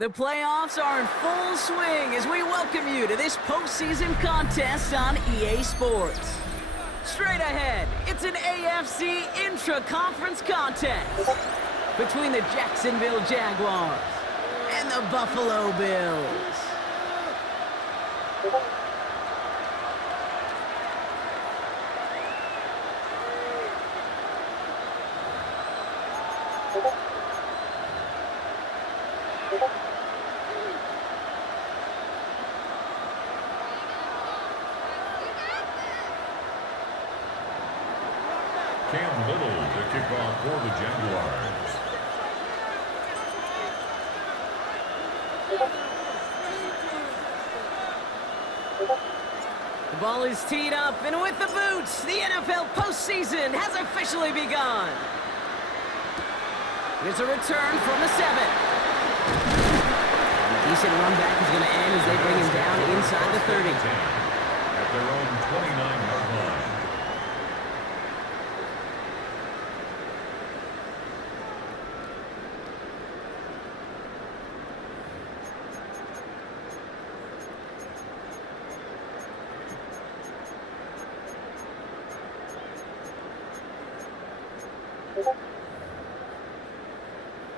The playoffs are in full swing as we welcome you to this postseason contest on EA Sports. Straight ahead, it's an AFC intra-conference contest between the Jacksonville Jaguars and the Buffalo Bills. Cam Little to kick off for the Jaguars. The ball is teed up, and with the boots, the NFL postseason has officially begun. Here's a return from the 7. A decent run back is going to end as they bring him down inside the 30. At their own 29-yard line.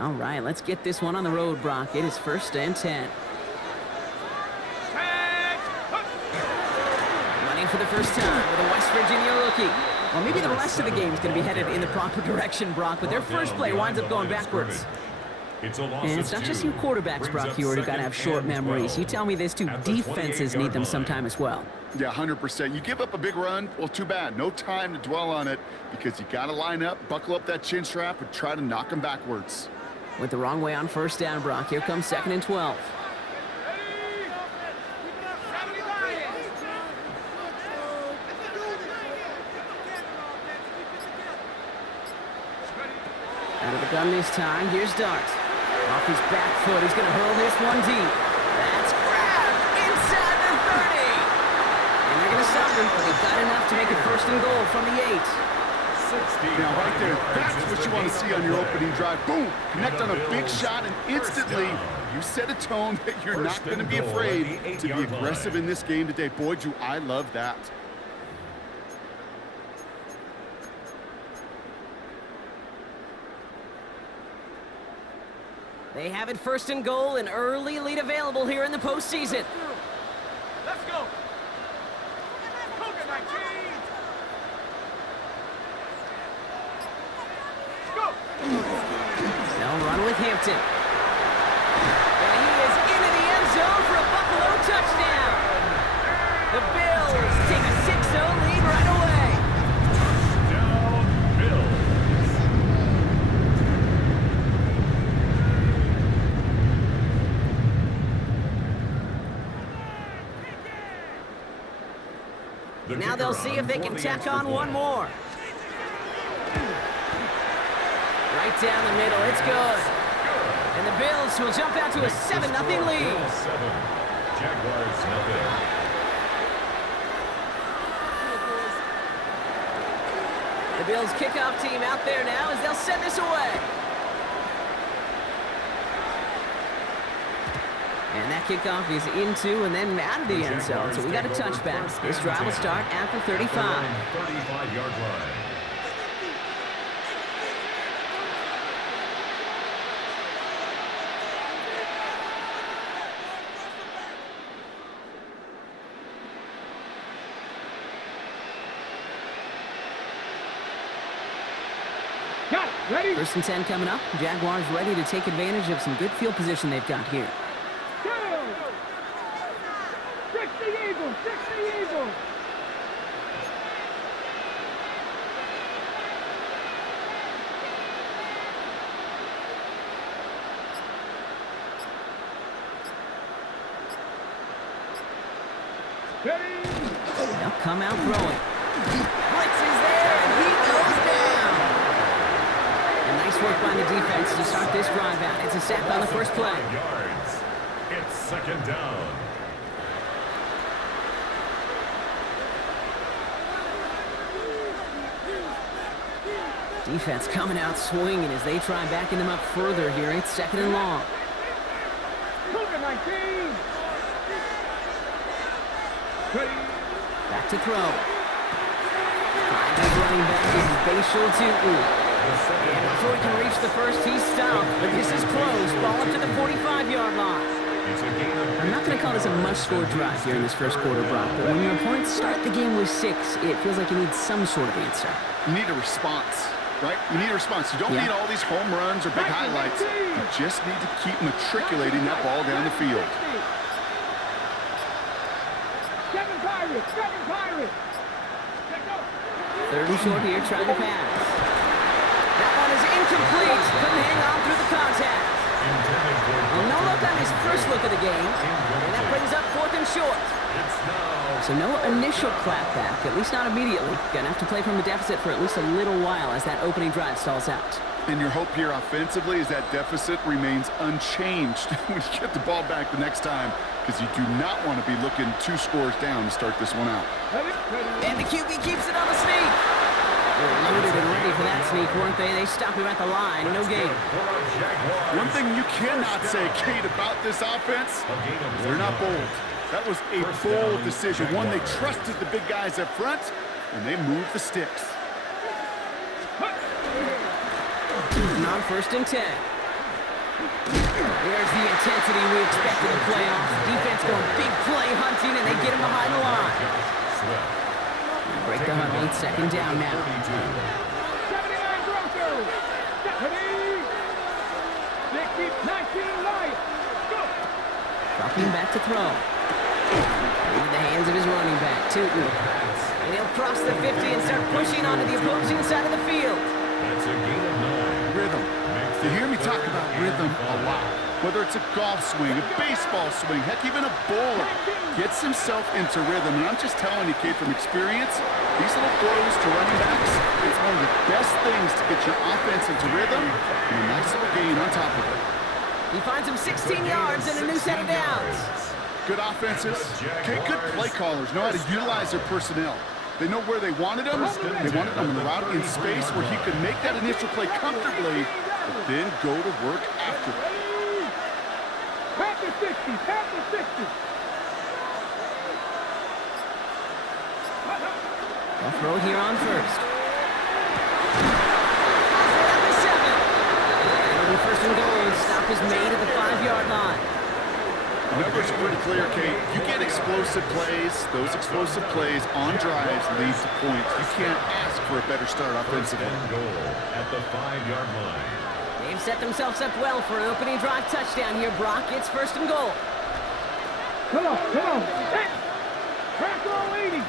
All right, let's get this one on the road, Brock. It is 1st and 10. Running for the first time with a West Virginia rookie. Well, maybe the rest of the game is going to be headed in the proper direction, Brock, but their first play winds up going backwards. And it's not just you quarterbacks, Brock, here who got to have short memories. You tell me this too, defenses need them sometime as well. Yeah, 100%. You give up a big run, well, too bad. No time to dwell on it because you got to line up, buckle up that chin strap, and try to knock them backwards. Went the wrong way on first down, Brock. Here comes 2nd and 12. Out of the gun this time. Here's Dart. Off his back foot. He's going to hurl this one deep. That's grabbed inside the 30. And they're going to stop him, but they've got enough to make it 1st and goal from the 8. Now, right there, that's what you want to see on your opening drive. Boom! Connect on a big shot, and instantly you set a tone that you're not going to be afraid to be aggressive in this game today. Boy, do I love that. They have it 1st and goal, an early lead available here in the postseason. Let's go! They'll run with Hampton. And he is into the end zone for a Buffalo touchdown. The Bills take a 6-0 lead right away. Touchdown, Bills. Now they'll see if they can tack on one more. Right down the middle, it's good. And the Bills will jump out to a 7-0 lead. 7. Jaguars nothing. The Bills kickoff team out there now as they'll send this away. And that kickoff is into and then out of the end zone. So we got a touchback. This drive will start after 35. 35-yard line. Ready? 1st and 10 coming up. Jaguars ready to take advantage of some good field position they've got here. Go! 60 Eagles! 60 Eagles! Ready? They'll come out throwing. Blitz is there, and he goes down. And nice work by the defense to start this drive out. It's a sack on the first play. Yards. It's second down. Defense coming out swinging as they try backing them up further here. It's second and long. Back to throw. Finds his running back. This is W.U.T. And before he can reach the first, he's stopped. But this is close. Ball up to the 45-yard line. I'm not going to call this a must-score drive here in this first quarter, Brock, but when your opponents start the game with 6, it feels like you need some sort of answer. You need a response, right? You need a response. You don't need all these home runs or big highlights. You just need to keep matriculating that ball down the field. Third and short here, trying to pass. That one is incomplete. Couldn't hang on through the contact. Well, no look on his first look of the game, and that brings up fourth and short. So no initial clapback, at least not immediately. Gonna have to play from the deficit for at least a little while as that opening drive stalls out. And your hope here offensively is that deficit remains unchanged when you get the ball back the next time, because you do not want to be looking 2 scores down to start this one out. And the QB keeps it on the sneak. They're loaded and ready for that sneak, weren't they? They stop him at the line, no gain. One thing you cannot say, Kate, about this offense, they're not bold. That was a bold decision, one they trusted the big guys up front, and they moved the sticks. On first and 10. There's the intensity we expect in the playoffs. Defense going big play hunting, and they get him behind the line. Break the huddle. It's second down now. Dropping back to throw. Into the hands of his running back, Tootin. And he'll cross the 50 and start pushing onto the opposing side of the field. That's a gain of 9. Rhythm. You hear me talk about rhythm a lot. Whether it's a golf swing, a baseball swing, heck, even a bowler gets himself into rhythm. And I'm just telling you, kid, from experience, these little throws to running backs, it's one of the best things to get your offense into rhythm and a nice little gain on top of it. He finds him 16 yards and a new set of downs. Good offenses, okay, good play callers know how to utilize their personnel. They know where they wanted him. They wanted him out in space where he could make that initial play comfortably, but then go to work after it. Pass the 60, pass the 60. They'll throw here on first. At the 7. And first and goal. Stop is made at the 5-yard line. The numbers are pretty clear, Kate. You get explosive plays. Those explosive plays on drives lead to points. You can't ask for a better start offensively. First and goal at the 5-yard line. They've set themselves up well for an opening drive touchdown here, Brock. It's first and goal. Come on, come on. Hey, crack all 80.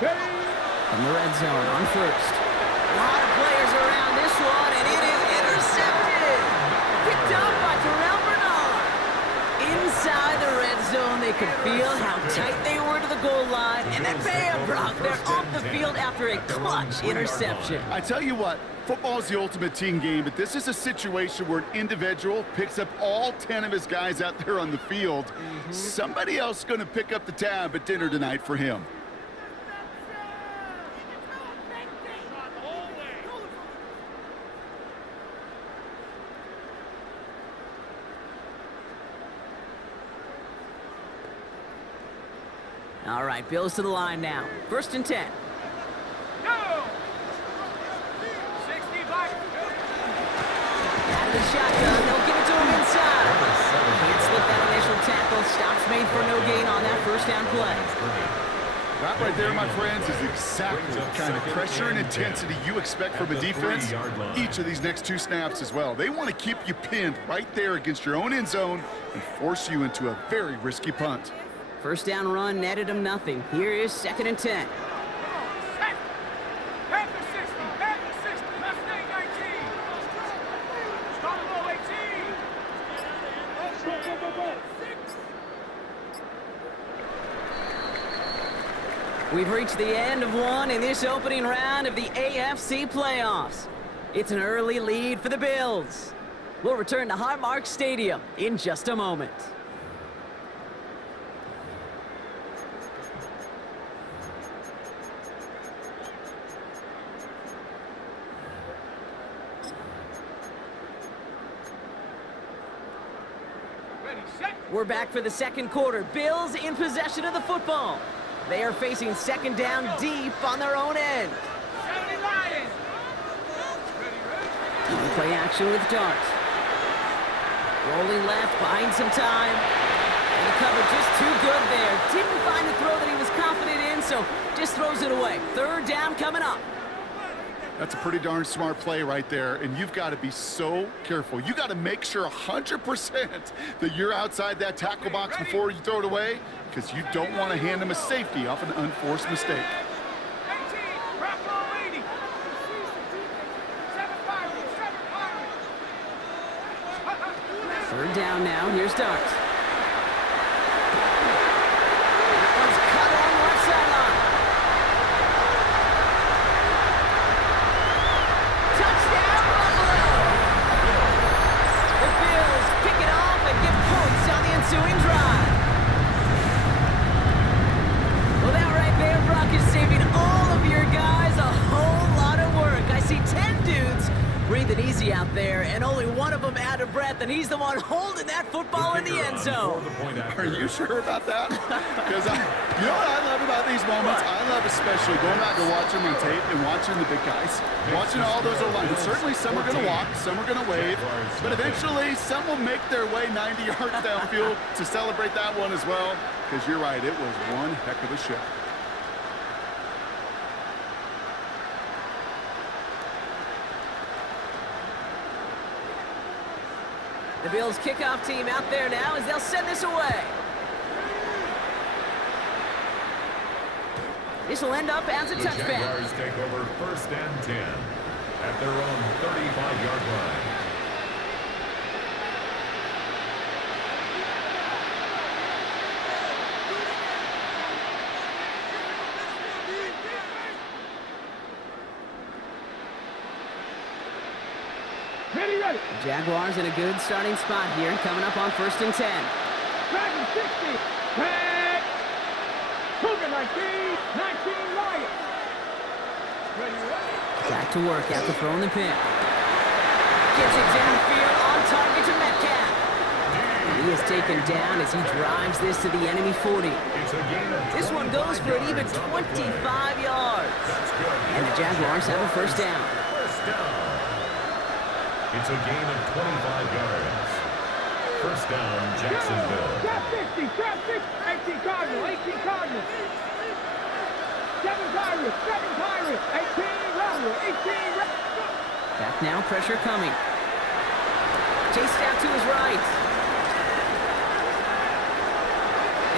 From the red zone on first. A lot of players around this one, and it is intercepted. Picked up by Terrell Bernard. Inside the red zone, they could feel how tight they were to the goal line, and then bam, Brock, they're off the field after a clutch interception. I tell you what, football is the ultimate team game, but this is a situation where an individual picks up all 10 of his guys out there on the field. Somebody else is going to pick up the tab at dinner tonight for him. All right, Bills to the line now. First and 10. Go! 60 back. Out of the shotgun, they'll give it to him inside. Can't slip that initial tackle. Stops made for no gain on that first down play. That right there, my friends, is exactly the kind of pressure and intensity you expect from a defense each of these next 2 snaps as well. They want to keep you pinned right there against your own end zone and force you into a very risky punt. First down run netted him nothing. Here is second and 10. Pass the 60, pass the 60. Mustang 19. Start low 18. Go, go, go, go. We've reached the end of one in this opening round of the AFC playoffs. It's an early lead for the Bills. We'll return to Highmark Stadium in just a moment. Ready, set. We're back for the second quarter. Bills in possession of the football. They are facing second down deep on their own end. 70 Lions. Ready, ready. Play action with Dart. Rolling left, buying some time. And the cover just too good there. Didn't find the throw that he was confident in, so just throws it away. Third down coming up. That's a pretty darn smart play right there, and you've got to be so careful. You got to make sure 100% that you're outside that tackle box before you throw it away, because you don't want to hand them a safety off an unforced mistake. 18, wrap on 80. 7 Pirates, 7 Pirates. Third down now. Here's Dart. That one's cut on the left sideline. Touchdown, Buffalo! The Bills pick it off and get points on the ensuing drive. Well, that right there, Brock, is saving all of your guys a whole lot of work. I see 10 dudes breathing easy out there, and only one of them out of breath, and he's the one holding that football in the end zone. Are you sure about that? Because you know what I love about these moments? I love especially going back and watching on tape and watching the big guys. Watching all those O-linemen. Certainly some are going to walk, some are going to wave, but eventually some will make their way 90 yards downfield to celebrate that one as well. Because you're right, it was one heck of a show. The Bills kickoff team out there now as they'll send this away. This will end up as a The touchback. Jaguars take over first and 10 at their own 35-yard line. Ready, ready. The Jaguars in a good starting spot here, coming up on first and 10. Dragon 60. Tag. Cougar 19. 19 Lions. Ready, ready. Back to work after throwing the pick. Gets it downfield on target to Metcalf. He is taken down as he drives this to the enemy 40. This one goes for an even 25 yards. And the Jaguars have a first down. First down. It's a gain of 25 yards. First down, Jacksonville. Trap 50. Trap 60. 18 Cardinals. 18 Cardinals. 7 Pirates. 7 Pirates. 18 Rebels. 18 Rebels. Back now, pressure coming. Chased out to his right.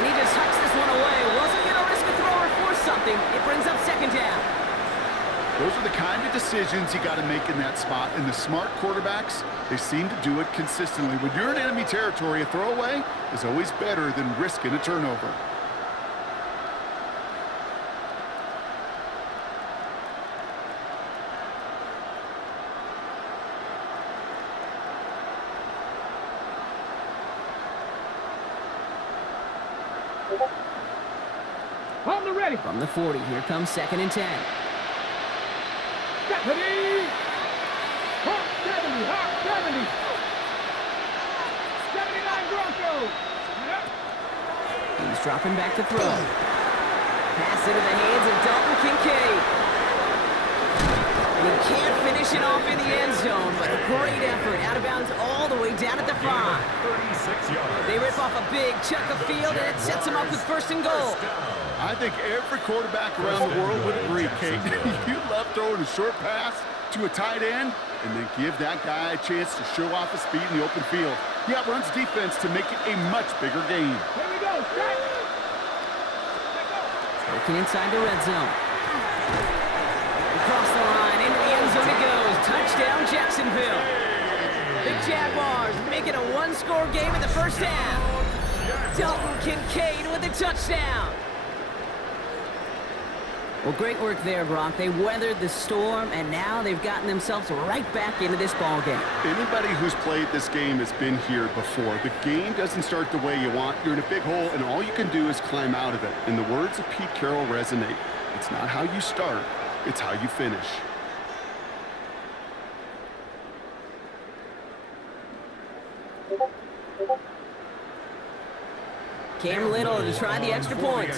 And he just hucks this one away. Wasn't going to risk a throw or force something. It brings up second down. Those are the kind of decisions you got to make in that spot. And the smart quarterbacks, they seem to do it consistently. When you're in enemy territory, a throwaway is always better than risking a turnover. On the ready. From the 40, here comes second and 10. Ready. Hawk 70. Hawk 70. 79 Broncos. He's dropping back to throw. Pass into the hands of Dalton Kincaid. And he can't finish it off in the end zone, but a great effort. Out of bounds all the way down at the 5. 36 yards. They rip off a big chunk of field, and it sets them up with first and goal. I think every quarterback around the world would agree, Kate. You love throwing a short pass to a tight end and then give that guy a chance to show off his speed in the open field. He outruns defense to make it a much bigger game. Here we go. Set. Working inside the red zone. Across the line, into the end zone it goes. Touchdown, Jacksonville. The Jaguars making a one-score game in the first half. Dalton Kincaid with a touchdown. Well, great work there, Brock. They weathered the storm, and now they've gotten themselves right back into this ball game. Anybody who's played this game has been here before. The game doesn't start the way you want. You're in a big hole, and all you can do is climb out of it. And the words of Pete Carroll resonate. It's not how you start, it's how you finish. Cam Little to try the extra point.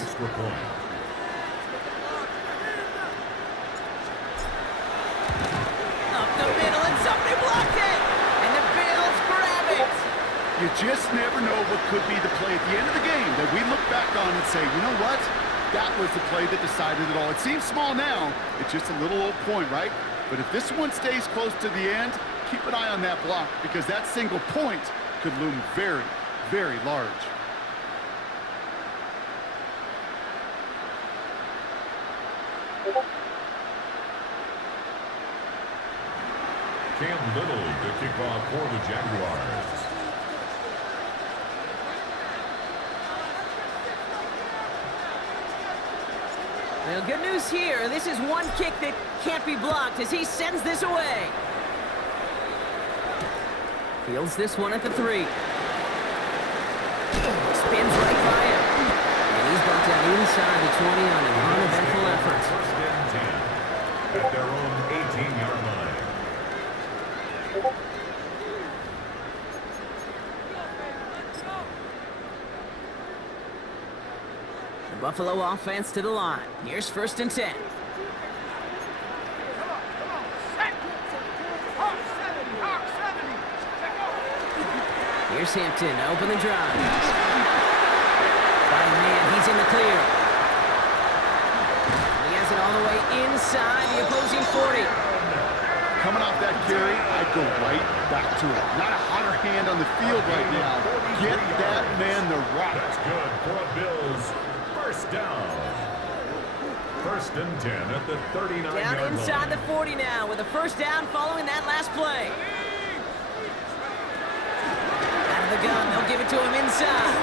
Up the middle, and somebody blocked it! And the Bills grab it! You just never know what could be the play at the end of the game that we look back on and say, you know what? That was the play that decided it all. It seems small now. It's just a little old point, right? But if this one stays close to the end, keep an eye on that block because that single point could loom very, very large. Cam Little to kick off for the Jaguars. Well, good news here. This is one kick that can't be blocked as he sends this away. Fields this one at the 3. Spins right by him. And he's brought down inside the 20 on an uneventful effort. First and 10 at their own 18-yard line. The Buffalo offense to the line. Here's first and 10. Here's Hampton to open the drive. Oh, man, he's in the clear. He has it all the way inside the opposing 40. Coming off that carry, I'd go right back to it. Not a hotter hand on the field right now. Get that man the rock. That's good for the Bills. First down. First and 10 at the 39-yard line. Down inside the 40 now with a first down following that last play. Out of the gun, they'll give it to him inside.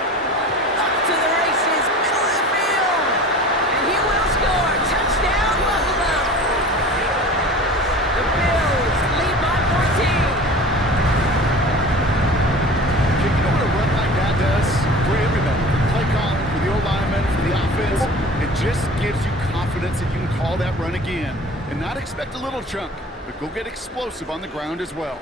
Up to the races, middle of the field. And he will score. Touchdown, Buffalo. The Bills lead by 14. You know what a run like that does for everybody? For the play calling, for the O-lineman, for the offense. It just gives you confidence that you can call that run again and not expect a little chunk, but go get explosive on the ground as well.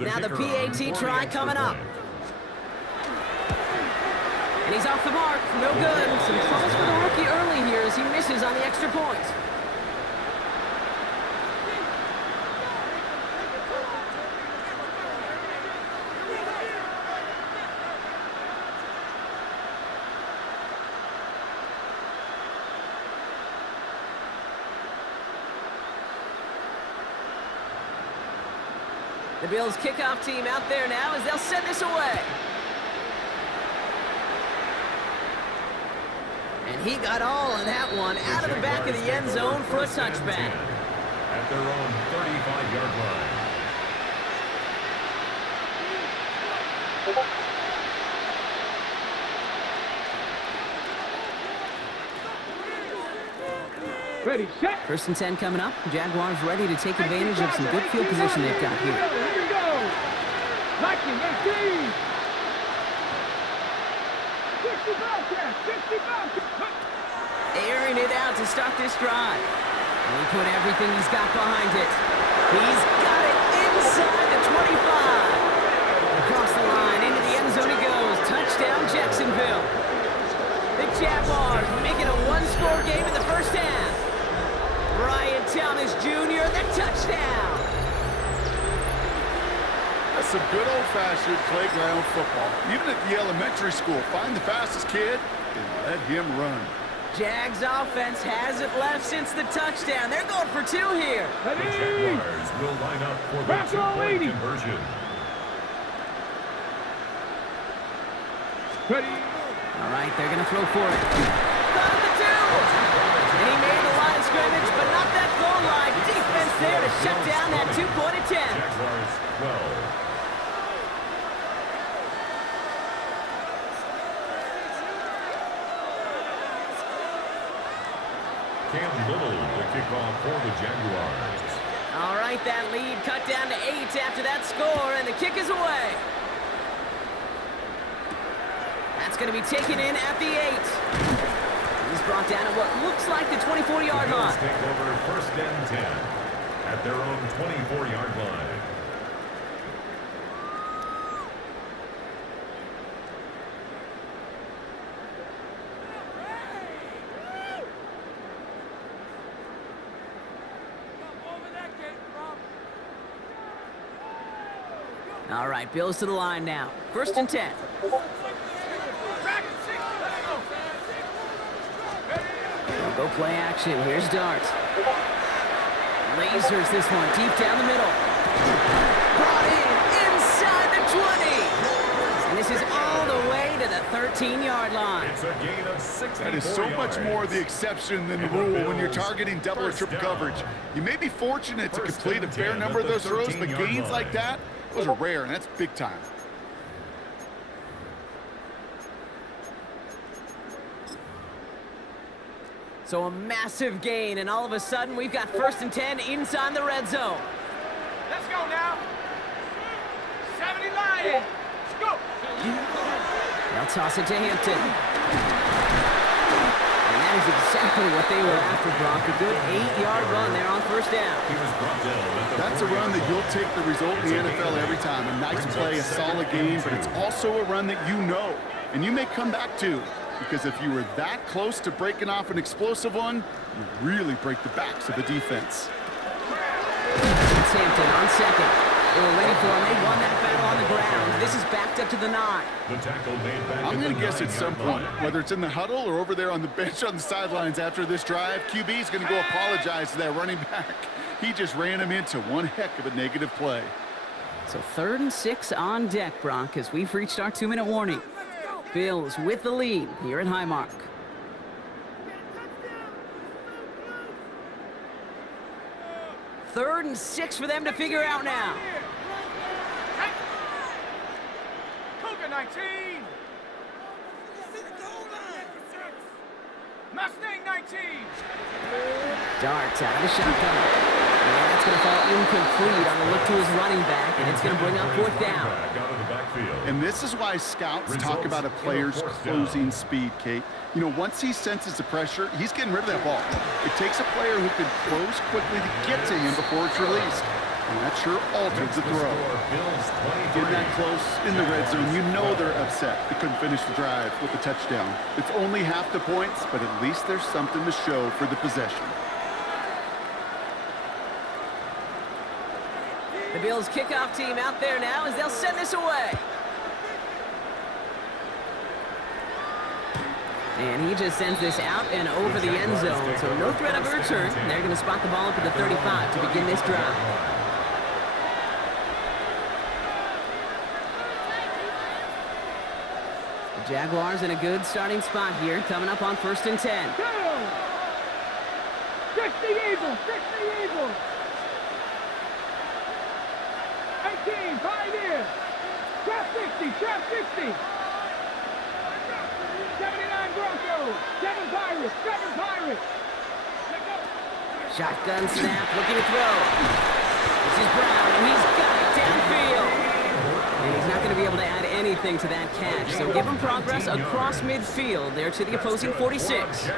Now the PAT try coming up. And he's off the mark. No good. Some troubles for the rookie early here as he misses on the extra point. The Bills kickoff team out there now as they'll send this away. And he got all of that one out of the back of the end zone for a touchback. At their own 35-yard line. Ready, set. First and 10 coming up. Jaguars ready to take advantage of some good field position they've got here. Here we go. Liking 18. 60 Bobcats, 60 Bobcats. Airing it out to start this drive. And he put everything he's got behind it. He's got it inside the 25. Across the line, into the end zone he goes. Touchdown, Jacksonville. The Jaguars making a one-score game in the first half. Brian Thomas Jr., the touchdown. That's some good old-fashioned playground football. Even at the elementary school, find the fastest kid and let him run. Jags offense hasn't left since the touchdown. They're going for 2 here. The Jaguars will line up for the two-point conversion. Ready. All right, they're going to throw for it. Got the 2. And he made the line of scrimmage, but not that goal line. Defense there to shut down that 2-point attempt. Jaguars 12. Cam Little to kick off for the Jaguars. All right, that lead cut down to 8 after that score, and the kick is away. That's going to be taken in at the 8. He's brought down at what looks like the 24-yard line. Take over first and 10 at their own 24-yard line. All right, Bills to the line now. First and 10. They'll go play action. Here's Dart. Lasers this one deep down the middle. Brought in inside the 20. And this is all the way to the 13-yard line. It's a gain of 64 That is so much yards. more the exception than the rule when you're targeting double or triple coverage. You may be fortunate to complete a fair number of those throws, but gains like that, those are rare, and that's big time. So a massive gain, and all of a sudden we've got first and 10 inside the red zone. Let's go now. 70 Lions. Let's go. They'll toss it to Hampton. And that is exactly what they were after, Brock. A good 8-yard run there on first down. He was brought down at the That's a run that you'll take the result in the NFL every time. A nice play, a solid game, but it's also a run that you know, and you may come back to, because if you were that close to breaking off an explosive one, you really break the backs of the defense. It's Hampton on second. They were ready for him. They won that battle on the ground. This is backed up to the 9. The tackle made back I'm at going the to guess at some 9-yard point, line. whether it's in the huddle or over there on the bench on the sidelines after this drive, QB is going to go apologize to that running back. He just ran him into one heck of a negative play. So 3rd and 6 on deck, Brock, as we've reached our 2-minute warning. Bills with the lead here at Highmark. Third and 6 for them to figure out now. Cougar 19. Mustang 19. Dart out of the shotgun. And that's going to fall incomplete on the look to his running back, and it's going to bring up 4th down. Back out of the backfield. And this is why scouts talk about a player's closing speed, Kate. You know, once he senses the pressure, he's getting rid of that ball. It takes a player who can close quickly to get to him before it's released. And that sure altered the throw. Getting that close in the red zone, you know they're upset. They couldn't finish the drive with the touchdown. It's only half the points, but at least there's something to show for the possession. The Bills kickoff team out there now as they'll send this away. And he just sends this out and over the end zone. So no threat of a return. They're going to spot the ball up at the 35 to begin this drive. The Jaguars in a good starting spot here, coming up on 1st and 10. 60 Eagles. 60 Eagles. 18, Pioneer. Trap 60, trap 60. 79 Broncos. 7 Pirates, 7 Pirates. Shotgun snap, looking to throw. This is Brown, and he's got it downfield. And he's not going to be able to add anything to that catch. So give him progress across midfield there to the opposing 46.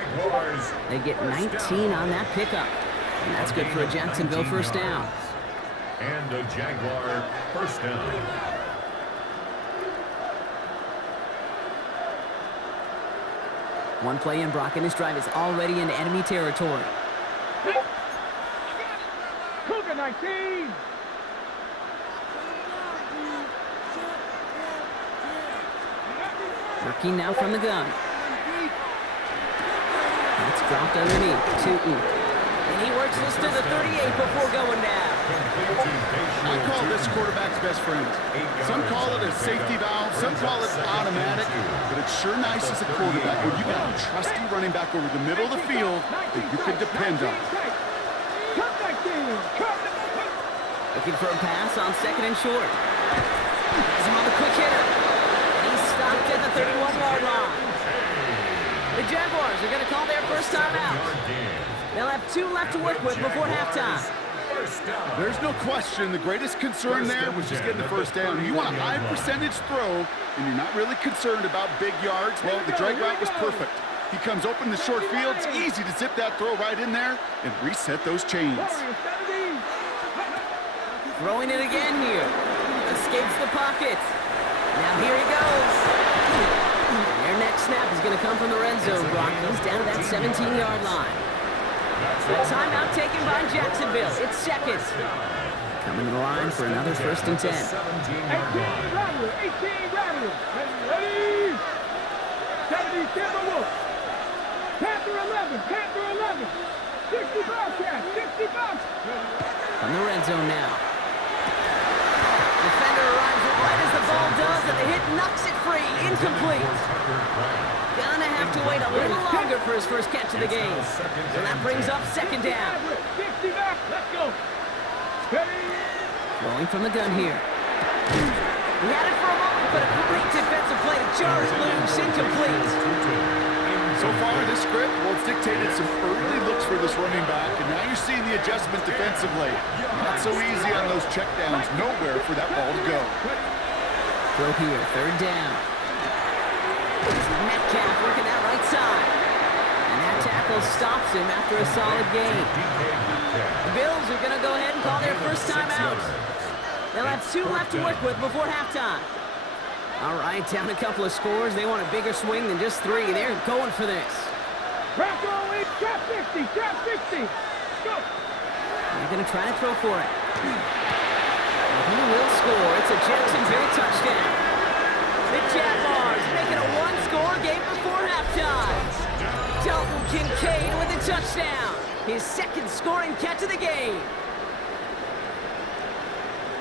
They get 19 on that pickup. And that's good for a Jacksonville first down. And a Jaguar first down. One play in, Brock, and this drive is already in enemy territory. Cougar 19. Working now from the gun. That's dropped underneath. Tootin. And he works this to the 38 before going down. I call this quarterback's best friend. Some call it a safety valve, some call it automatic, but it's sure nice as a quarterback when you got a trusty running back over the middle of the field that you can depend on. Cut 19. Cut. Looking for a pass on 2nd and short. Has him on the quick hitter. And he's stopped at the 31-yard line. The Jaguars are going to call their first time out. They'll have 2 left to work with before halftime. There's no question the greatest concern there was just getting the first down. You want a high percentage throw, and you're not really concerned about big yards. Well, the drag route was perfect. He comes open in the short field. It's easy to zip that throw right in there and reset those chains. Throwing it again here. Escapes the pocket. Now here he goes. Their next snap is going to come from the red zone, Brock. He's down to that 17-yard line. A timeout taken by Jacksonville. It's seconds. Coming to the line for another 1st and 10. 18 Rattler, 18 Rattler. Ready? 70 Timberwolves. Panther 11, Panther 11. 60 Bobcats, 60 Bobcats. From the red zone now. Defender arrives right as the ball does, and the hit knocks it free. Incomplete. Gonna have to wait a little longer for his first catch of the game. So that brings up 2nd down. 60 back, let's go. Throwing from the gun here. He had it for a moment, but a great defensive play to jar it loose. Incomplete. So far, this script, well, it's dictated some early looks for this running back, and now you're seeing the adjustment defensively. Not so easy on those checkdowns. Nowhere for that ball to go. Throw here, 3rd down. Metcalf working that right side. And that tackle stops him after a solid gain. The Bills are going to go ahead and call their first time out. They'll have 2 left to work with before halftime. All right, down a couple of scores. They want a bigger swing than just 3. They're going for this. Trap 60, trap 60. Go. They're going to try to throw for it. And he will score. It's a Jacksonville touchdown. The Jaguars make it a 1-score game before halftime. Dalton Kincaid with a touchdown. His 2nd scoring catch of the game.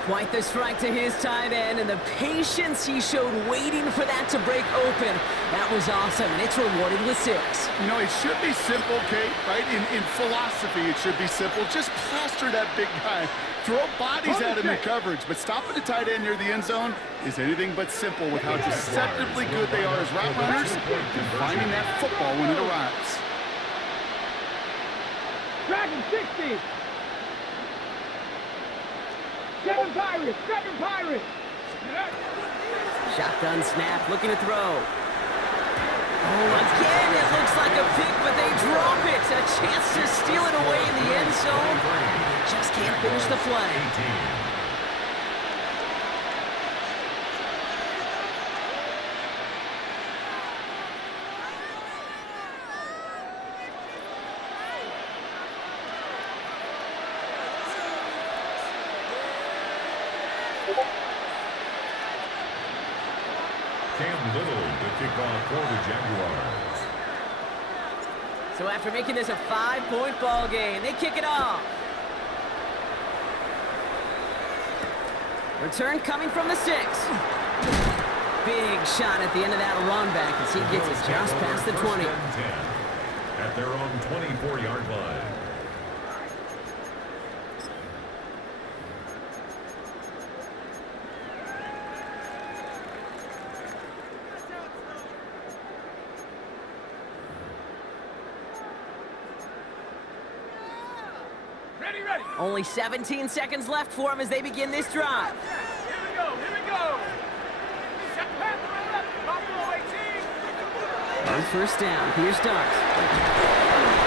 Quite the strike to his tight end, and the patience he showed waiting for that to break open. That was awesome, and it's rewarded with 6. You know, it should be simple, Kate, right? In philosophy, it should be simple. Just plaster that big guy. Throw bodies at him in coverage, but stopping the tight end near the end zone is anything but simple with how deceptively good they are as route runners and finding that football when it arrives. Dragon 60. 7 Pirates, 7 Pirates. Shotgun snap, looking to throw. Oh, again, it looks like a pick, but they drop it. A chance to steal it away in the end zone. Just can't finish the play. Cam Little to kick off for the Jaguars. So after making this a 5-point ball game, they kick it off. Return coming from the 6. Big shot at the end of that run back as he gets it just past the 20. At their own 24-yard line. Only 17 seconds left for him as they begin this drive. Here we go, here we go. On 1st down, here's Starks.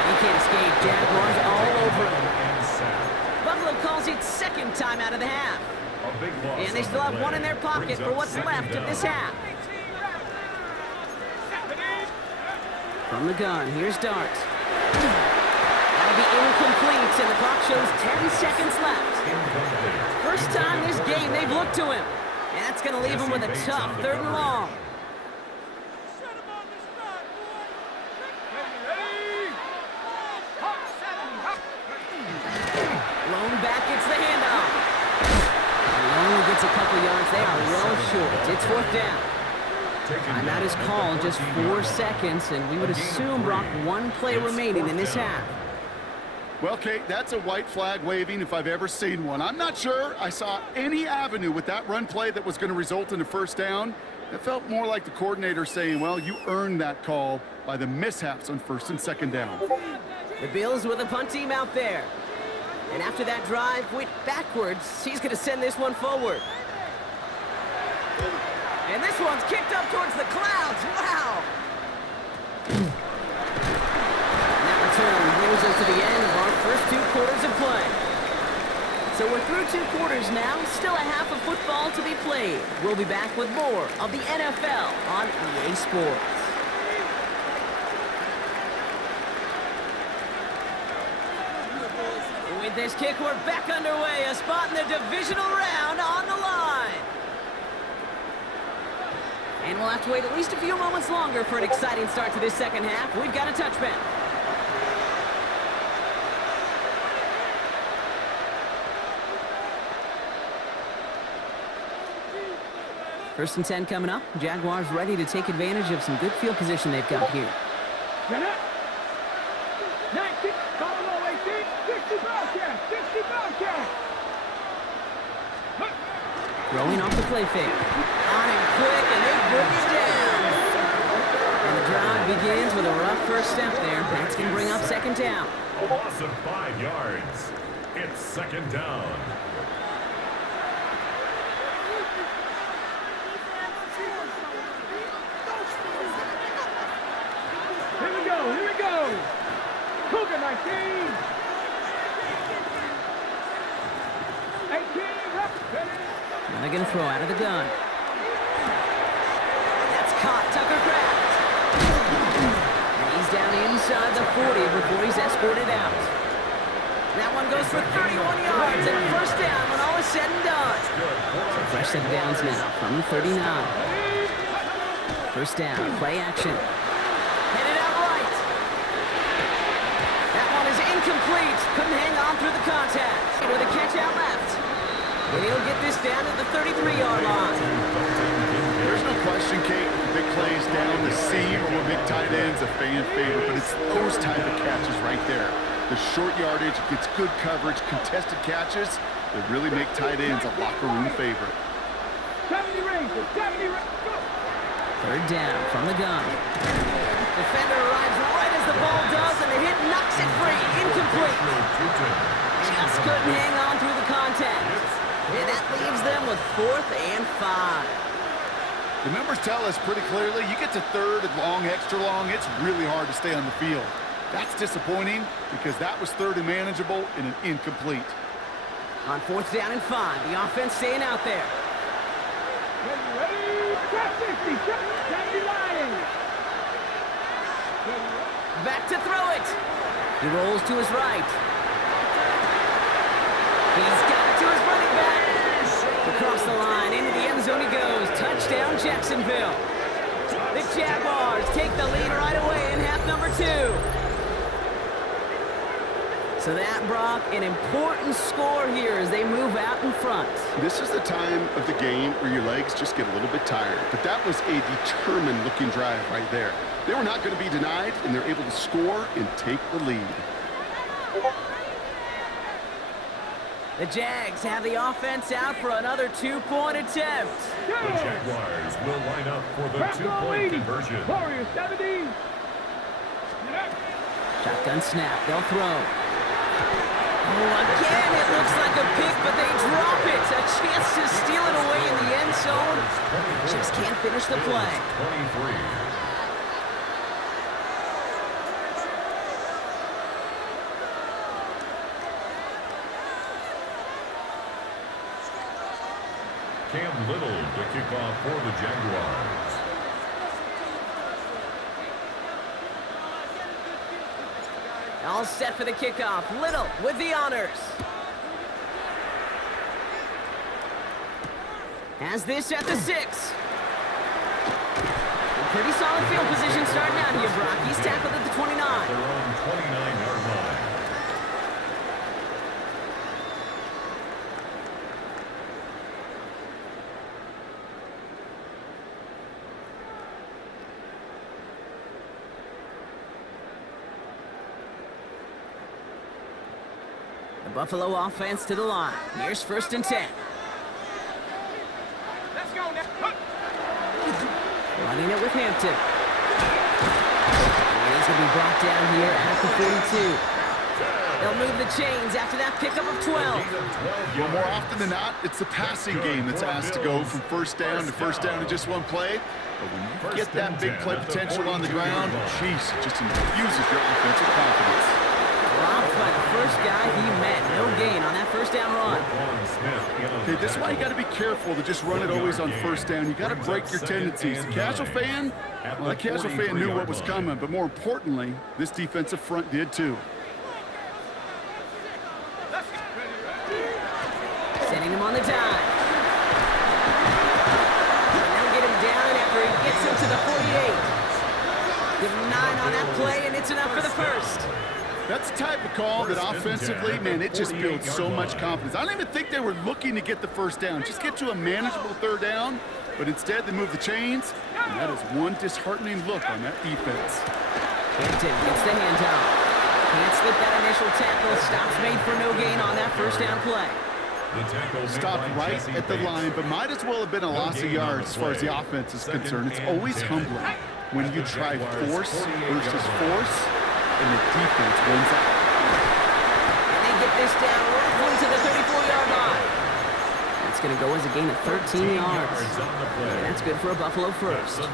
He can't escape. Jaguars all over him. Buffalo calls it 2nd time out of the half. And they still have 1 in their pocket for what's left of this half. From the gun, here's Starks. That'll be incomplete, and the clock shows 10 seconds left. First time this game they've looked to him. And that's going to leave him with a tough 3rd and long. Lone back gets the handoff. And he only gets a couple yards. They are well short. It's 4th down. Timeout is called, just 4 seconds, and we would assume, Brock, 1 play remaining in this half. Well, Kate, that's a white flag waving if I've ever seen one. I'm not sure I saw any avenue with that run play that was going to result in a first down. It felt more like the coordinator saying, well, you earned that call by the mishaps on first and second down. The Bills with a punt team out there. And after that drive went backwards, he's going to send this one forward. And this one's kicked up towards the clouds. Wow! And that return brings us to the end of our first 2 quarters of play. So we're through 2 quarters now, still a half of football to be played. We'll be back with more of the NFL on EA Sports. With this kick, we're back underway. A spot in the divisional round on the line. And we'll have to wait at least a few moments longer for an exciting start to this second half. We've got a touchback. First and 10 coming up. Jaguars ready to take advantage of some good field position they've got here. 19, coming low, 18, 60 Bobcat, 60 Bobcat. Throwing off the play fake. On and quick, and they bring it down. And the drive begins with a rough first step there. That's going to bring up second down. A loss of 5 yards. It's second down. Here we go. Cougar 19. 18, Now they're going to throw out of the gun. That's caught, Tucker Kraft. And he's down inside the 40 before he's escorted out. That one goes for 31 yards and a first down when all is said and done. So fresh set of downs now from the 39. First down, play action. Headed out right. That one is incomplete. Couldn't hang on through the contact. With a catch out left. And he'll get this down at the 33-yard line. There's no question, Kate, big plays down the seam or big tight ends, a fan favorite, but it's those type of catches right there. The short yardage, gets good coverage, contested catches that really make tight ends a locker room favorite. 70 Rangers, 70 Rangers, go! Third down from the gun. Defender arrives right as the ball does, and the hit knocks it free. Incomplete. Just couldn't hang on through the contact. And that leaves them with 4th and 5. The numbers tell us pretty clearly, you get to third and long, extra long, it's really hard to stay on the field. That's disappointing because that was third and manageable and an incomplete. On 4th down and 5, the offense staying out there. Ready, 60, 70 Lions. Back to throw it. He rolls to his right. He's got it to his running back. Across the line, into the end zone he goes. Touchdown, Jacksonville. The Jaguars take the lead right away in half number 2. So that, Brock, an important score here as they move out in front. This is the time of the game where your legs just get a little bit tired. But that was a determined-looking drive right there. They were not going to be denied, and they're able to score and take the lead. The Jags have the offense out for another 2-point attempt. The Jaguars will line up for the 2-point conversion. Warriors 70. Shotgun snap, they'll throw. Oh, again, it looks like a pick, but they drop it. A chance to steal it away in the end zone. Just can't finish the play. 23. Cam Little to kick off for the Jaguars. All set for the kickoff. Little with the honors. Has this at the 6. A pretty solid field position starting out here, Brock. He's tackled at the 29. Their own 29-yard line. Buffalo offense to the line. Here's 1st and 10. Let's go now. Running it with Hampton. And he's going to be brought down here at the 42. They'll move the chains after that pickup of 12. Well, more often than not, it's the passing game that's asked to go from first down in just one play. But when you get that big play potential on the ground, jeez, it just infuses your offensive confidence. Dropped by the first guy he met. No gain on that 1st down run. Okay, this is why you got to be careful to just run it always on 1st down. You got to break your tendencies. The casual fan, well, the casual fan knew what was coming, but more importantly, this defensive front did too. Setting him on the dive. And they'll get him down after he gets him to the 48. Give him 9 on that play, and it's enough for the 1st. That's the type of call that offensively, man, it just builds so much confidence. I don't even think they were looking to get the 1st down. Just get to a manageable 3rd down, but instead they move the chains, and that is one disheartening look on that defense. Hampton gets the handoff. Can't slip that initial tackle. Stops made for no gain on that 1st down play. Stopped right at the line, but might as well have been a loss of yards as far as the offense is concerned. It's always humbling when you try force versus force, and the defense wins out. And they get this down roughly to the 34-yard line. That's going to go as a gain of 13 yards. And that's good for a Buffalo 1st.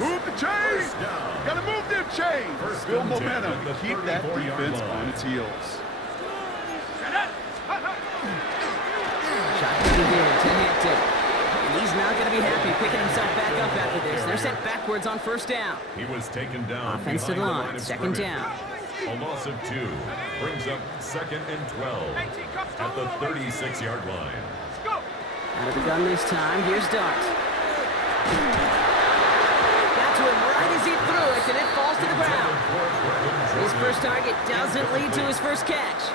Move the chains! Gotta move them chains! Build momentum and keep that defense on its heels. Shot again to Hampton. And he's not going to be happy picking himself back up after this. They're sent backwards on 1st down. He was taken down. Offense to the line, 2nd down. A loss of 2 brings up 2nd and 12 at the 36-yard line. Out of the gun this time. Here's Dart. Got to him right as he threw it, and it falls to the ground. His first target doesn't lead to his first catch.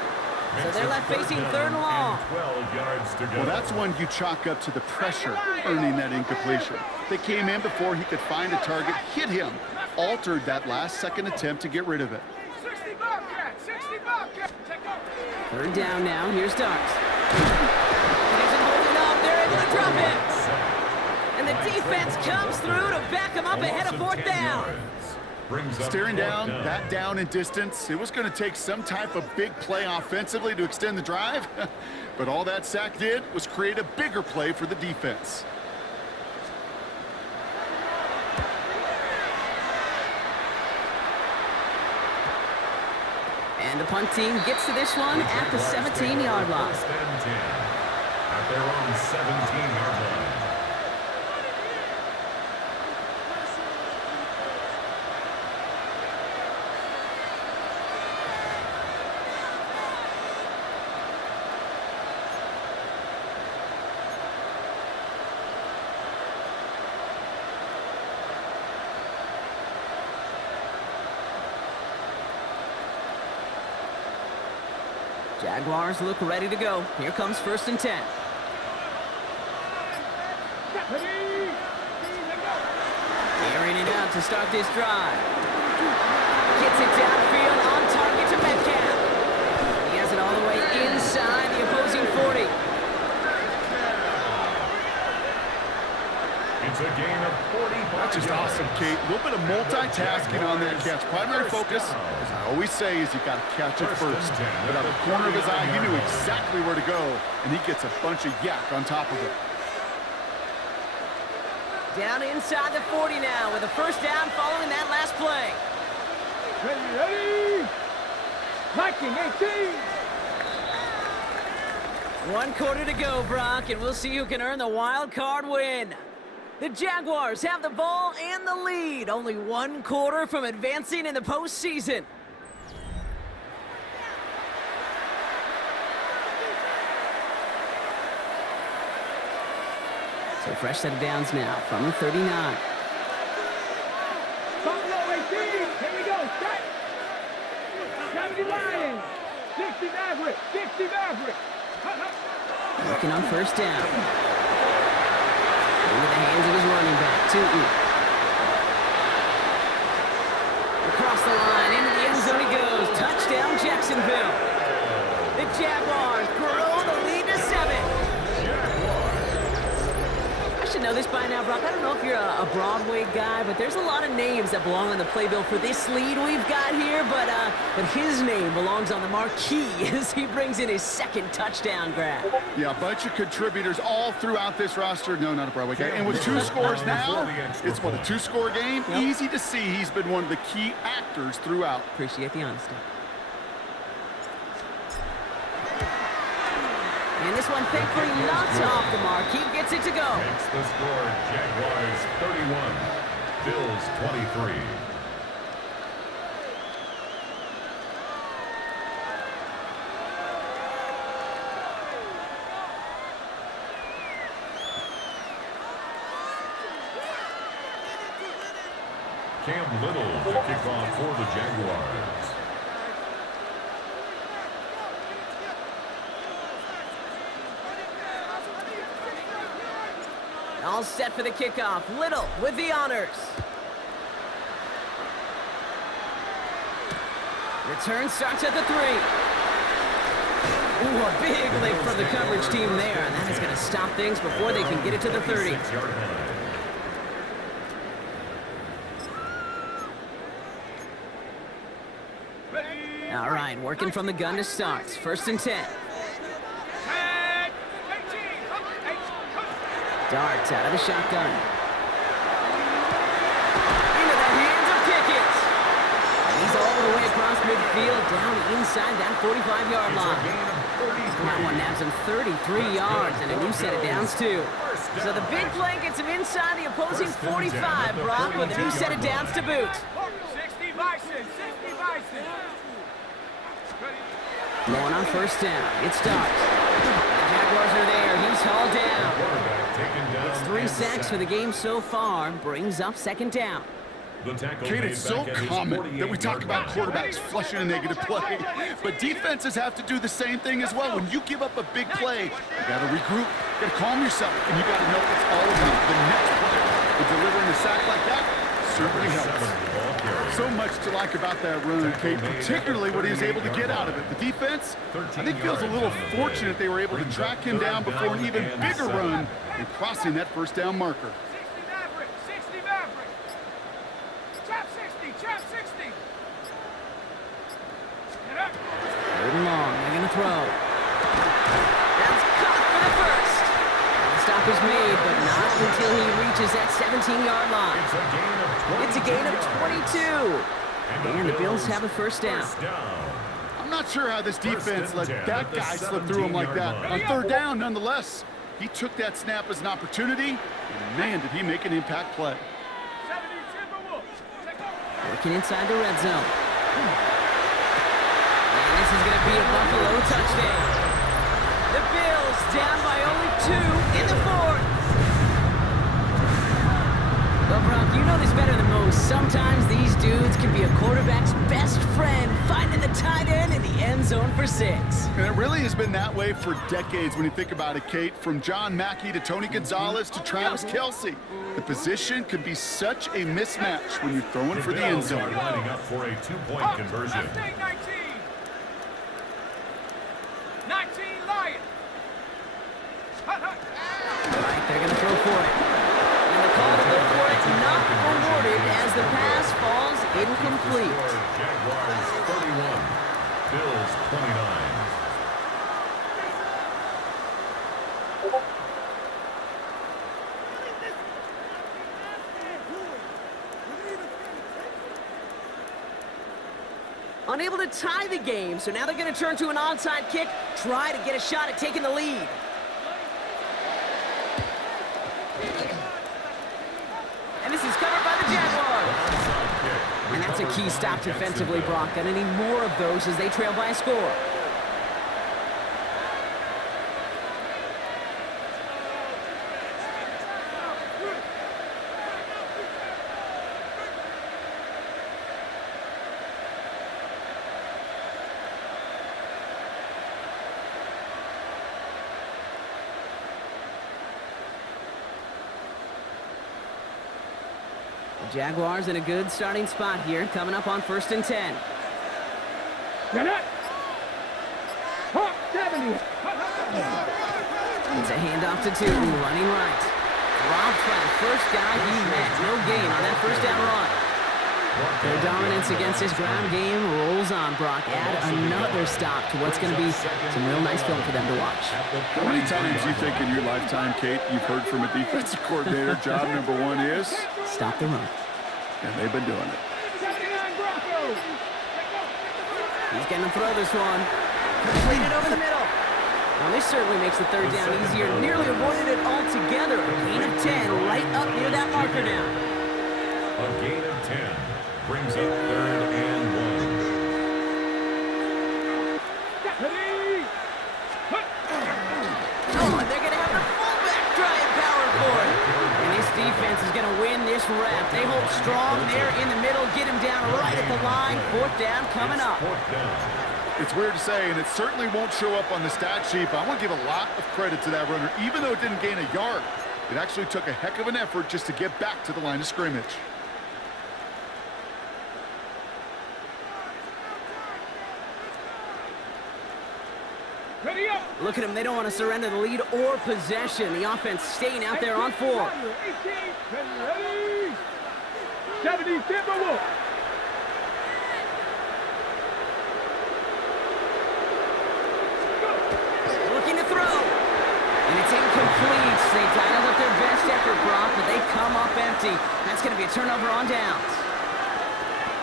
So they're left facing 3rd and long. 12 yards to go. Well, that's one you chalk up to the pressure earning that incompletion. They came in before he could find a target, hit him, altered that last-second attempt to get rid of it. 60 Bobcat, 60 Bobcat. 3rd down now. Here's Dart. He isn't holding up. They're able to drop it. And the defense comes through to back him up ahead of 4th down. Staring down, that down in distance, it was going to take some type of big play offensively to extend the drive. But all that sack did was create a bigger play for the defense. And the punt team gets to this one at the 17-yard line. At their own 17-yard line. Jaguars look ready to go. Here comes 1st and 10. Airing it out to start this drive. Gets it downfield on target to Metcalf. He has it all the way inside the opposing 40. It's a gain of 45. That's just awesome, Kate. A little bit of multitasking on that catch. Primary focus, as I always say, is you got to catch it first. But out of the corner of his eye, he knew exactly where to go, and he gets a bunch of yak on top of it. Down inside the 40 now with a 1st down following that last play. Ready? Viking 18. 1 quarter to go, Brock, and we'll see who can earn the wild card win. The Jaguars have the ball and the lead. Only 1 quarter from advancing in the postseason. So fresh set of downs now from the 39. Buffalo 18. Here we go. Set. 70 Lions. 60 Maverick. 60 Maverick. Working on 1st down. Into the hands of his running back, W.U.T. Across the line, into the end zone he goes. Touchdown, Jacksonville. The Jaguars grow the lead to 7. I should know this by now, Brock. I don't know if you're a Broadway guy, but there's a lot of names that belong on the playbill for this lead we've got here, but his name belongs on the marquee as he brings in his second touchdown grab. Yeah, a bunch of contributors all throughout this roster. No, not a Broadway guy. And with 2 scores now, it's what, a 2-score game? Yep. Easy to see he's been one of the key actors throughout. Appreciate the honesty. And this one thankfully not off the mark. He gets it to go. Makes the score Jaguars 31, Bills 23. Cam Little to kick off for the Jaguars. All set for the kickoff. Little with the honors. Return starts at the 3. Ooh, a big lick from the coverage team there, and that is going to stop things before they can get it to the 30. All right, working from the gun to start. 1st and 10. Dart out of the shotgun. Into the hands of Pickett. And he's all the way across midfield, down inside that 45-yard line. That one nabs him 33 yards and a new set of downs, too. So the big play gets him inside the opposing 45, Brock, with a new set of downs to boot. 60 Bison, 60 Bison. Going on 1st down. It starts. The Jaguars are there. He's hauled down. It's 3 sacks for the game so far. Brings up 2nd down. Kate, it's so common that we talk about quarterbacks flushing a negative play, but defenses have to do the same thing as well. When you give up a big play, you got to regroup, you got to calm yourself, and you got to know it's all about the next play. And delivering a sack like that certainly helps. So much to like about that run, Kate, particularly what he was able to get out of it. The defense, I think, feels a little fortunate they were able to track him down before an even bigger run and crossing that 1st down marker. 60 Maverick, 60 Maverick. Chop 60, chop 60. Get up. 3rd and long. They're going to throw. That's caught for the 1st. The stop is made, but not until he reaches that 17-yard line. It's a gain of 22. And the Bills have a 1st down. I'm not sure how this defense let that guy slip through him like that. On 3rd down, nonetheless, he took that snap as an opportunity, and man, did he make an impact play. 70 Timberwolves. Working inside the red zone. And this is going to be a Buffalo touchdown. The Bills down by only 2 in the 4th. Well, Brock, you know this better than most. Sometimes these dudes can be a quarterback's best friend, finding the tight end in the end zone for 6. And it really has been that way for decades when you think about it, Kate. From John Mackey to Tony Gonzalez to Travis Kelce. The position can be such a mismatch when you're throwing for the end zone. Lining up for a 2-point conversion. 19. 19 Lions. Right, they're going to throw for it. And the call to go for it not awarded as the pass falls incomplete. Jaguars 31, Bills 29. Unable to tie the game, so now they're going to turn to an onside kick, try to get a shot at taking the lead. And this is covered by the Jaguars. And that's a key stop defensively, Brock. Gonna need more of those as they trail by a score. Jaguars in a good starting spot here, coming up on 1st and 10. Get it. Huh. It's a handoff to two, running right. Dropped by the first guy he met. No gain on that first down run. Their dominance against this ground game rolls on, Brock. Add another stop to what's going to be some real nice film for them to watch. How many times do you think in your lifetime, Kate, you've heard from a defensive coordinator, job number one is? Stop the run. And they've been doing it. He's going to throw this one. Completed over the middle. Well, this certainly makes the third down easier. Nearly avoided it altogether. A gain of 10 right up near that marker now. A gain of 10 brings up 3rd and 1. Oh, and they're going to have the fullback drive power for it. And this defense is going to win this rep. They hold strong there in the middle, get him down right at the line. 4th down coming up. It's weird to say, and it certainly won't show up on the stat sheet, but I want to give a lot of credit to that runner. Even though it didn't gain a yard, it actually took a heck of an effort just to get back to the line of scrimmage. Ready up. Look at them. They don't want to surrender the lead or possession. The offense staying out there on 4. 18, ready. 70, Timberwolf. Looking to throw. And it's incomplete. They dialed up their best effort, Brock, but they come up empty. That's going to be a turnover on downs.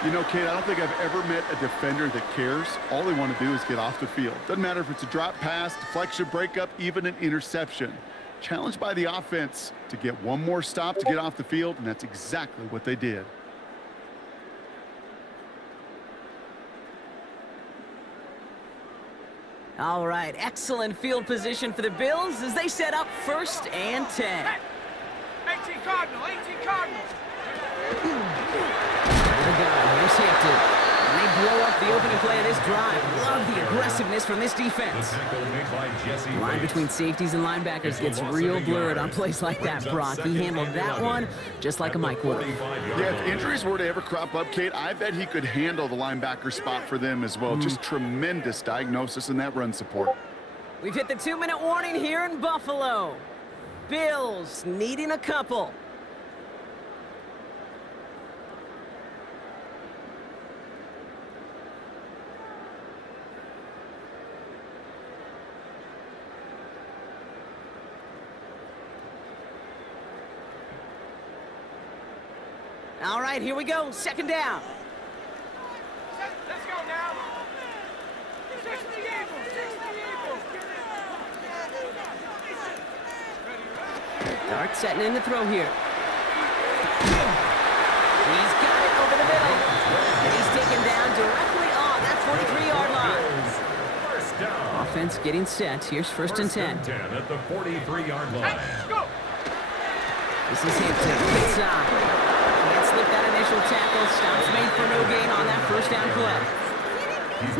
You know, Kate, I don't think I've ever met a defender that cares. All they want to do is get off the field. Doesn't matter if it's a drop pass, deflection, breakup, even an interception. Challenged by the offense to get one more stop to get off the field, and that's exactly what they did. All right, excellent field position for the Bills as they set up 1st and 10. 18 Cardinal, 18 Cardinal. Here's Hampton. And they blow up the opening play of this drive. Love the aggressiveness from this defense. The line between safeties and linebackers gets real blurred on plays like that, Brock. He handled that one just like a Mike would. Yeah, if injuries were to ever crop up, Kate, I bet he could handle the linebacker spot for them as well. Just tremendous diagnosis in that run support. We've hit the 2-minute warning here in Buffalo. Bills needing a couple. All right, here we go. 2nd down. Let's go now. 60 Eagles, 60 Eagles. Dart setting in the throw here. He's got it over the middle. And he's taken down directly on that 43-yard line. Offense getting set. Here's 1st and 10. 10 at the 43-yard line. Go. This is Hampton. Inside. Can't slip that initial tackle. Stops made for no gain on that 1st down play.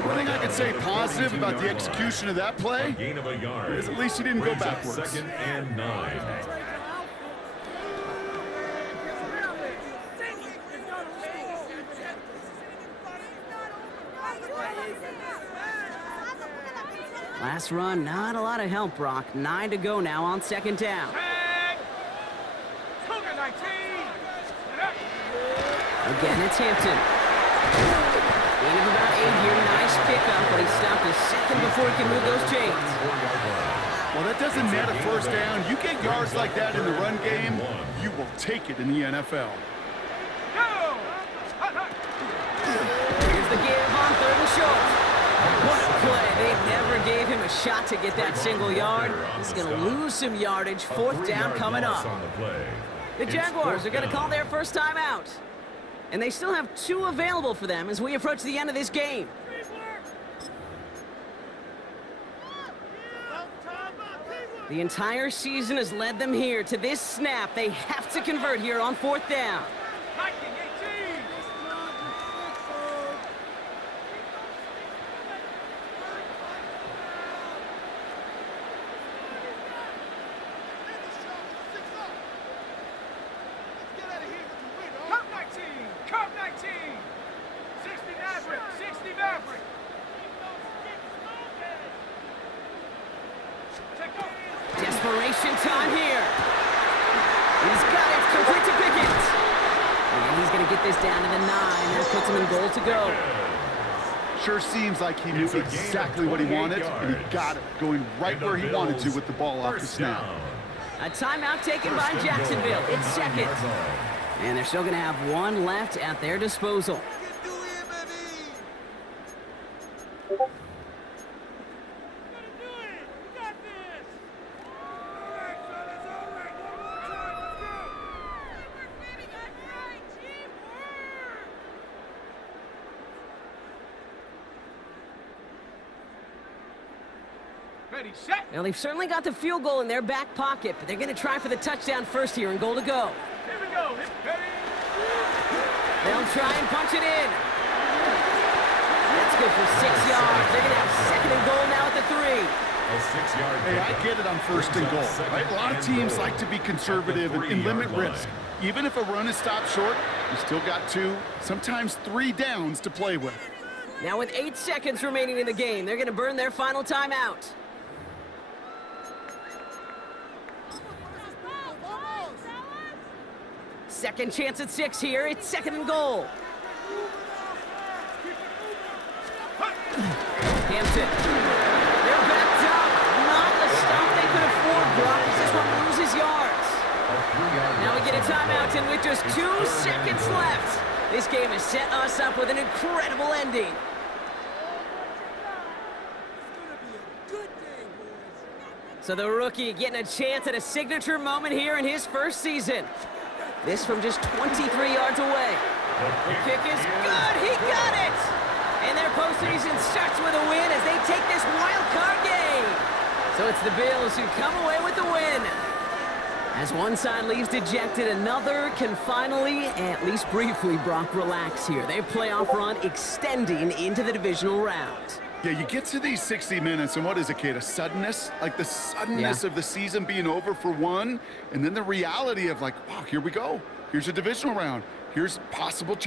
One thing I could say positive about the execution of that play Gain of a yard. is at least he didn't go Brings up backwards. 2nd and 9. Last run, not a lot of help, Brock. 9 to go now on 2nd down. Cougar 19. Again, it's Hampton. Gain of about 8 here. Nice pickup, but he stopped a second before he can move those chains. Well, that doesn't net a 1st down. You get yards like that in the run game, you will take it in the NFL. Go. Here's the give on 3rd and short. What a play. They never gave him a shot to get that single yard. He's going to lose some yardage. 4th down coming up. The Jaguars are going to call their first time out. And they still have 2 available for them as we approach the end of this game. The entire season has led them here to this snap. They have to convert here on 4th down. Viking 18. Cup 19. Cup 19. 60 Maverick. 60 Maverick. Possession time here. He's got it, complete to Pickens. And he's going to get this down to the 9. That puts him in goal to go. Sure seems like he knew exactly what he wanted, and he got it, going right where he wanted to with the ball off the snap. A timeout taken by Jacksonville. It's second. And they're still going to have one left at their disposal. Ready, set. Now, they've certainly got the field goal in their back pocket, but they're going to try for the touchdown first here and goal to go. Here we go. Ready. They'll try and punch it in. That's good for 6 yards. They're going to have second and goal now at the 3. A 6-yard Hey, I get it on first and goal, right? A lot of teams like to be conservative and limit risk. Even if a run is stopped short, you still got 2, sometimes 3 downs to play with. Now with 8 seconds remaining in the game, they're going to burn their final timeout. Second chance at 6 here. It's second and goal. Hampton. They're backed up. Not the stop they could afford, Brock, as this one loses yards. Now we get a timeout, and with just 2 seconds left, this game has set us up with an incredible ending. So the rookie getting a chance at a signature moment here in his first season. This from just 23 yards away. The kick is good. He got it. And their postseason starts with a win as they take this wild card game. So it's the Bills who come away with the win. As one side leaves dejected, another can finally, at least briefly, Brock, relax here. Their playoff run extending into the divisional round. Yeah, you get to these 60 minutes, and what is it, Kate? A suddenness? Like the suddenness of the season being over for one, and then the reality of like, wow, here we go. Here's a divisional round. Here's possible